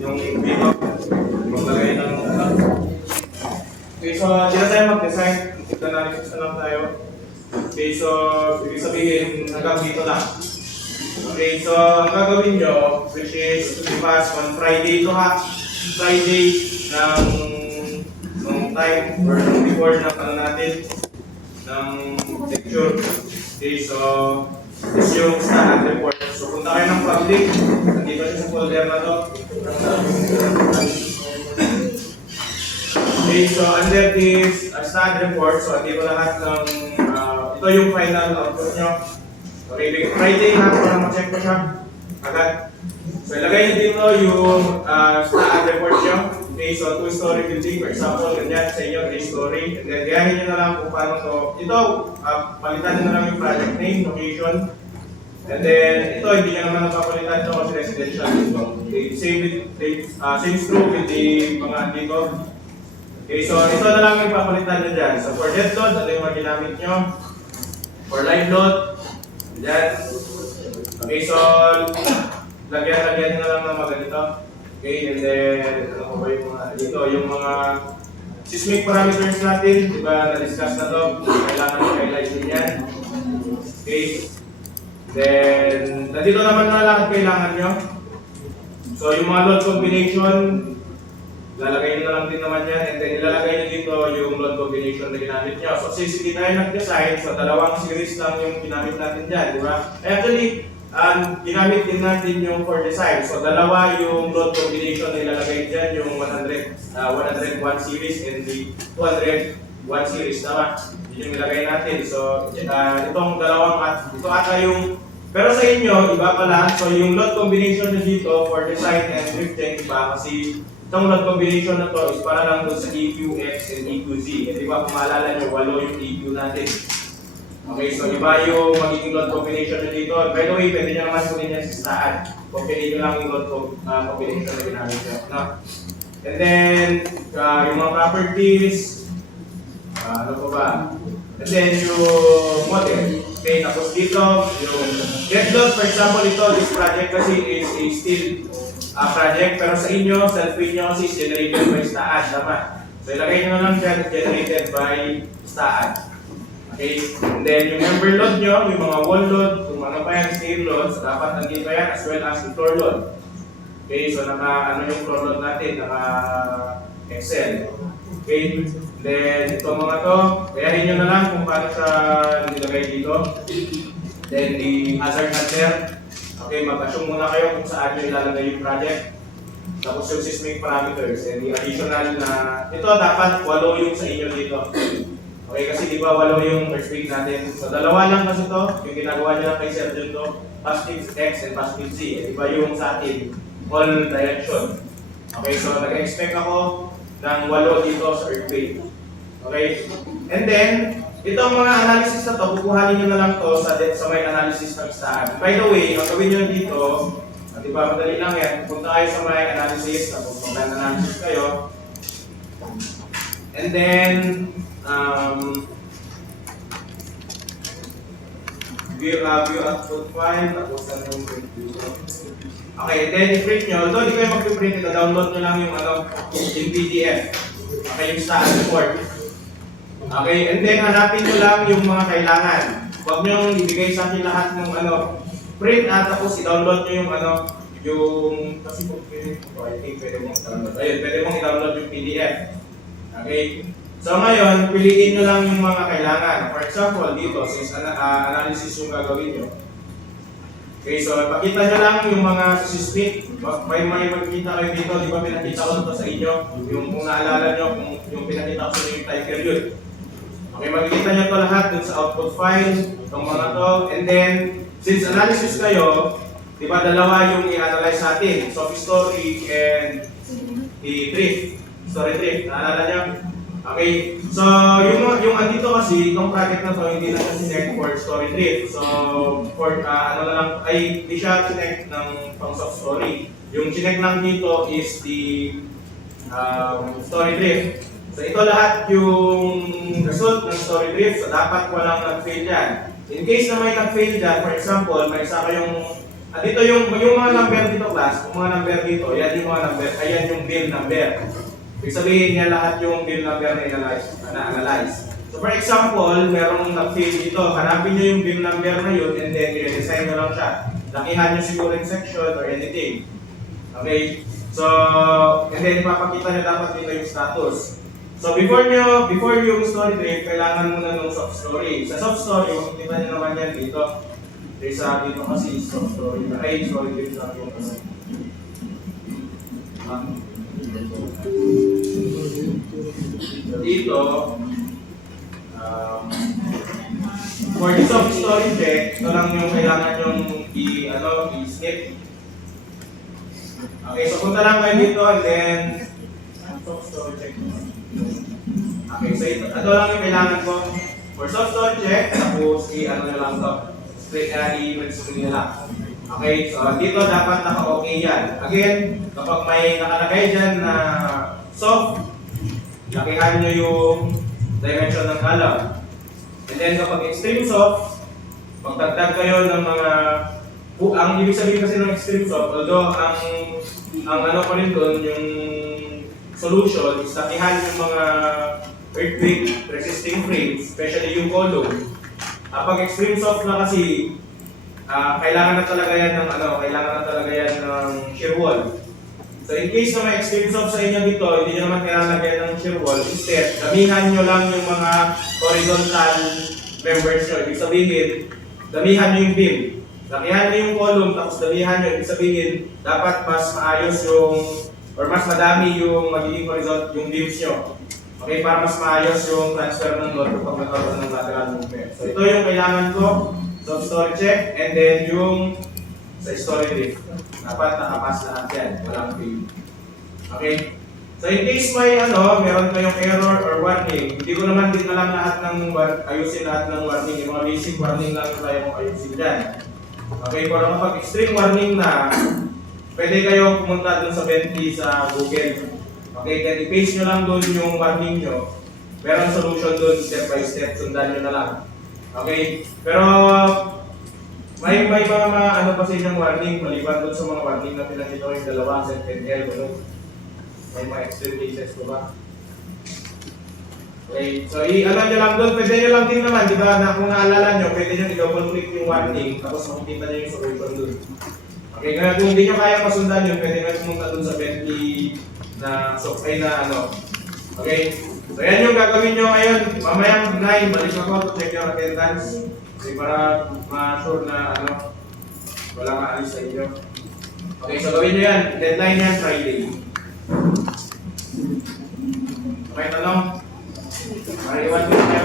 Yung dito, maglagay ng okay, so dito tayo mag-design. Analysis na lang tayo. Okay, so ibig sabihin hanggang dito lang. Okay, so ang gagawin nyo, which is to pass on Friday to ha. Friday ng time or before ng ano natin ng lecture. Okay, so this yung standard report. So punta kayo ng public, nandito siya sa folder na to. Okay, so under this standard report, so dito lahat ng ito yung final output nyo. Okay, Friday na para ma-check ko siya agad. So ilagay nyo dito yung standard report nyo. Okay, so 2-story building, for example, ganyan sa inyo, 3-story. And then gayahin nyo na lang kung paano to. Ito, palitan nyo na lang yung project name, location. And then, ito, hindi nyo naman napapalitan ito kasi residential dito. Okay, same is true with the mga dito. Okay, so ito na lang yung papalitan nyo dyan. So for dead load, ano yung mga ginamit nyo? For live load, dyan. Okay, so lagyan nyo na lang ng mga ganito. Okay, and then, ano ba yung mga dito? Yung mga seismic parameters natin, di ba, na-discuss na to. Kailangan i-highlight din yan. Okay. Then, nandito naman na lahat kailangan nyo. So, yung mga load combination, lalagay nyo na lang din naman yan. And then, ilalagay nyo dito yung load combination na ginamit nyo. So, since hindi tayo nag-design, so dalawang series lang yung ginamit natin dyan, di ba? Actually, ginamit din natin yung for design. So, dalawa yung load combination na ilalagay dyan, yung 101 series and the 201 series. Tama? Yun yung ilagay natin. So, itong dalawang, ito ata yung, pero sa inyo, iba pala. So, yung load combination na dito for design and drifting, iba kasi itong load combination na to is para lang doon sa EQX and EQZ. Di ba, kung maalala nyo, 8 yung EQ natin. Okay, so iba yung magiging load combination na dito. By the way, pwede nyo naman kunin yan sa listahan. Combine nyo lang yung load combination na ginamit nyo. No? And then, yung mga properties, ano pa ba? And then yung model. Okay, tapos dito, yung dead load, for example, ito, this project kasi is a steel project, pero sa inyo, self-made nyo kasi is generated by staan. Tama? So ilagay nyo na lang dyan, generated by staan. Okay, and then yung member load nyo, yung mga wall load, kung ano pa yan, stair load, so dapat nandito yan as well as the floor load. Okay, so ano yung floor load natin, Excel. Okay, then itong mga to, kayahin nyo na lang kung paano siya nilagay dito. Then the hazard hunter, okay, mag-assume muna kayo kung saan nyo ilalagay yung project. Tapos yung seismic parameters, and the additional na, ito dapat 8 yung sa inyo dito. Okay, kasi di ba 8 yung earthquake natin. So dalawa lang kasi to, yung ginagawa niya kay Sir Jun to, positive X and positive Z. Di ba yung sa atin, all direction. Okay, so nag-expect ako ng 8 dito sa earthquake. Okay, and then, itong mga analysis na to, kukuhanin nyo na lang to sa may analysis ng staan. By the way, ang gawin nyo dito, di ba madali lang yan, punta kayo sa may analysis, tapos mag-analysis kayo. And then, view output file, tapos ano yung print dito. Okay, then i-print nyo. Ito, hindi kayo mag-print ito. Download nyo lang yung yung PDF. Okay, yung staan report. Okay, and then hanapin nyo lang yung mga kailangan. Huwag nyo ibigay sa akin lahat ng print tapos i-download nyo yung kasi kung I think pwede mong i-download. Ayun, pwede mong i-download yung PDF. Okay. So ngayon, piliin nyo lang yung mga kailangan. For example, dito, since analysis yung gagawin nyo. Okay, so pakita nyo lang yung mga seismic. May magkita kayo dito, di ba pinakita ko ito sa inyo? Yung kung naalala nyo, yung pinakita ko sa inyo yung time period. Okay, makikita nyo ito lahat dun sa output file, itong mga to. And then, since analysis kayo, di ba dalawa yung i-analyze natin? Sophie story and the drift. Story drift, naalala nyo? Okay, so yung andito kasi, itong project na to, hindi na siya sinect for story drift. So, for ano na lang, ay hindi siya sinect ng pang soft story. Yung sinect lang dito is the story drift. So ito lahat yung result ng story drift, so dapat walang nag-fail dyan. In case na may nag-fail dyan, for example, may isa kayong Dito yung mga number dito class, yung mga number dito, yan yung mga number, ayan yung bill number. Ibig sabihin niya lahat yung bill number na na-analyze. So for example, merong nag-fill dito, hanapin nyo yung bill number na yun and then i-redesign nyo lang siya. Lakihan nyo siguro yung section or anything. Okay? So, and then ipapakita nyo dapat dito yung status. So before yung story trip, kailangan muna ng soft story. Sa soft story, makikita nyo naman yan dito. Dito kasi soft story. Ay, story trip lang yung kasi. Dito, for the soft story check, ito lang yung kailangan yung i-snip. Okay, so punta lang kayo dito and then soft story check. Okay, so ito lang yung kailangan ko for soft story check, tapos i-ano na lang to, i-screen na lang. Okay, so dito dapat naka-okay yan. Again, kapag may nakalagay dyan na soft, lakihan nyo yung dimension ng column. And then kapag extreme soft, magdagdag kayo ng mga ang ibig sabihin kasi ng extreme soft, although ang ano pa rin doon, yung solution is lakihan yung mga earthquake resisting frames, especially yung column. Pag extreme soft na kasi, kailangan na talaga yan ng shear wall. So in case na may extreme soft sa inyo dito, hindi nyo naman kailangan lagyan ng shear wall. Instead, damihan nyo lang yung mga horizontal members nyo. Ibig sabihin, damihan nyo yung beam. Lakihan nyo yung column, tapos damihan nyo. Ibig sabihin, dapat mas maayos yung, or mas madami yung magiging horizontal, yung beams nyo. Okay, para mas maayos yung transfer ng load kapag nagkaroon ng lateral movement. So ito yung kailangan ko, soft story check, and then yung sa story drift. Dapat nakapass lahat yan, walang fail. Okay? So in case may meron kayong error or warning, hindi ko naman din alam lahat ng ayusin lahat ng warning. Yung mga basic warning lang yung kaya mong ayusin dyan. Okay, pero kapag extreme warning na, pwede kayong pumunta dun sa Bentley sa Google. Okay, then i-paste nyo lang dun yung warning nyo. Merong solution dun step by step, sundan nyo na lang. Okay, pero may mga pa sa inyong warning, maliban dun sa mga warning na pinakita ko yung dalawa, set and L, may mga extreme cases ko ba? Okay, so i-alam nyo lang doon, pwede nyo lang din naman, di ba, na kung naalala nyo, pwede nyo i-double click yung warning, tapos makikita nyo yung solution doon. Okay, kaya kung hindi nyo kaya masundan yun, pwede nyo pumunta doon sa Bentley na software na Okay, so yan yung gagawin nyo ngayon. Mamayang 9, balik ako to check your attendance. Okay, para ma-sure na walang aalis sa inyo. Okay, so gawin nyo yan. Deadline yan, Friday. Okay, tanong? Mariwan ko kayo.